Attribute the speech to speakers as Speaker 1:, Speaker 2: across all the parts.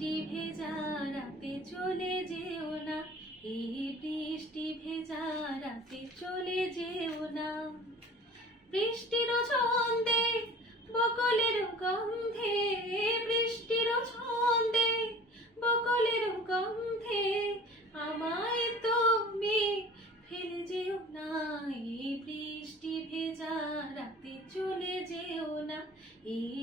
Speaker 1: বৃষ্টি ভেজা রাতে চলে যেও না। এই বৃষ্টি ভেজা রাতে চলে যেও না। বৃষ্টির ছন্দে, বকলের গন্ধে, বৃষ্টির ছন্দে, বকলের গন্ধে আমায় তুমি ফেলে যেও না। এই বৃষ্টি ভেজা রাতে চলে যেও না। এই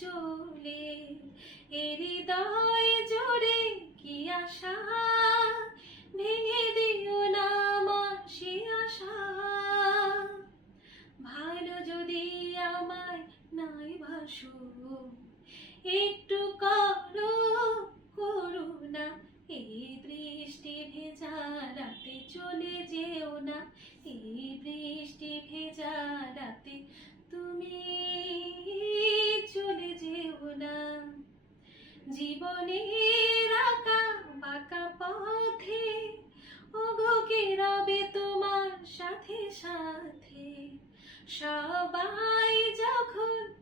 Speaker 1: চলে, এ হৃদয় জোরে কি আশা? ভেঙে দিও না আমার সে আশা। ভালো যদি আমায় নাই ভাসো, একটু করো করুণা এই বৃষ্টি ভেজা রাতে চলে যেও না। এই বৃষ্টি ভেজা জীবনের আঁকা বাঁকা পথে ওগো কে রবে তোমার সাথে সাথে। সবাই যখন